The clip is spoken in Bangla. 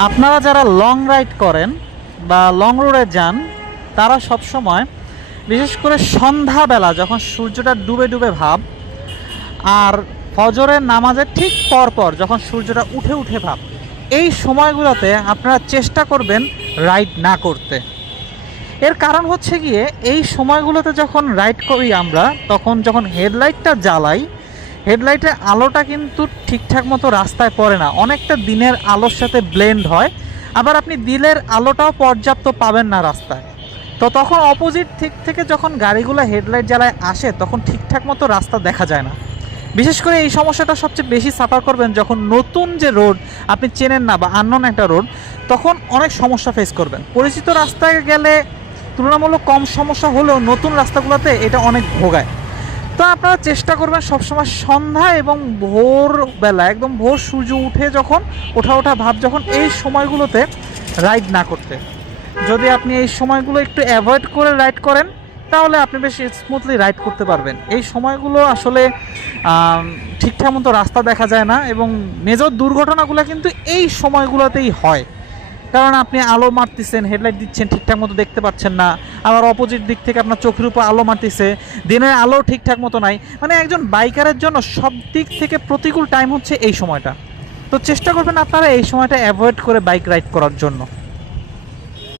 আপনারা যারা লং রাইড করেন বা লং রোডে যান তারা সব সময় বিশেষ করে সন্ধ্যাবেলা যখন সূর্যটা ডুবে ডুবে ভাব আর ফজরের নামাজের ঠিক পরপর যখন সূর্যটা উঠে উঠে ভাব, এই সময়গুলোতে আপনারা চেষ্টা করবেন রাইড না করতে। এর কারণ হচ্ছে গিয়ে এই সময়গুলোতে যখন রাইড করি আমরা, তখন যখন হেডলাইটটা জ্বালাই, হেডলাইটের আলোটা কিন্তু ঠিকঠাক মতো রাস্তায় পড়ে না, অনেকটা দিনের আলোর সাথে ব্লেন্ড হয়। আবার আপনি দিনের আলোটাও পর্যাপ্ত পাবেন না রাস্তায়। তো তখন অপোজিট দিক থেকে যখন গাড়িগুলো হেডলাইট জ্বালায় আসে তখন ঠিকঠাক মতো রাস্তা দেখা যায় না। বিশেষ করে এই সমস্যাটা সবচেয়ে বেশি সাফার করবেন যখন নতুন যে রোড আপনি চেনেন না বা আননোন একটা রোড, তখন অনেক সমস্যা ফেস করবেন। পরিচিত রাস্তায় গেলে তুলনামূলক কম সমস্যা হলেও নতুন রাস্তাগুলোতে এটা অনেক ভোগায়। তো আপনারা চেষ্টা করবেন সবসময় সন্ধ্যা এবং ভোরবেলা, একদম ভোর সূর্য উঠে যখন ওঠা ওঠা ভাব যখন এই সময়গুলোতে রাইড না করতে। যদি আপনি এই সময়গুলো একটু অ্যাভয়েড করে রাইড করেন তাহলে আপনি বেশ স্মুথলি রাইড করতে পারবেন। এই সময়গুলো আসলে ঠিকঠাক মতো রাস্তা দেখা যায় না এবং মেজর দুর্ঘটনাগুলো কিন্তু এই সময়গুলোতেই হয়। কারণ আপনি আলো মারতেছেন, হেডলাইট দিচ্ছেন, ঠিকঠাক মতো দেখতে পাচ্ছেন না, আবার অপোজিট দিক থেকে আপনার চোখের উপর আলো মারতেছে, দিনের আলো ঠিকঠাক মতো নাই। মানে একজন বাইকারের জন্য সব দিক থেকে প্রতিকূল টাইম হচ্ছে এই সময়টা। তো চেষ্টা করবেন আপনারা এই সময়টা অ্যাভয়েড করে বাইক রাইড করার জন্য।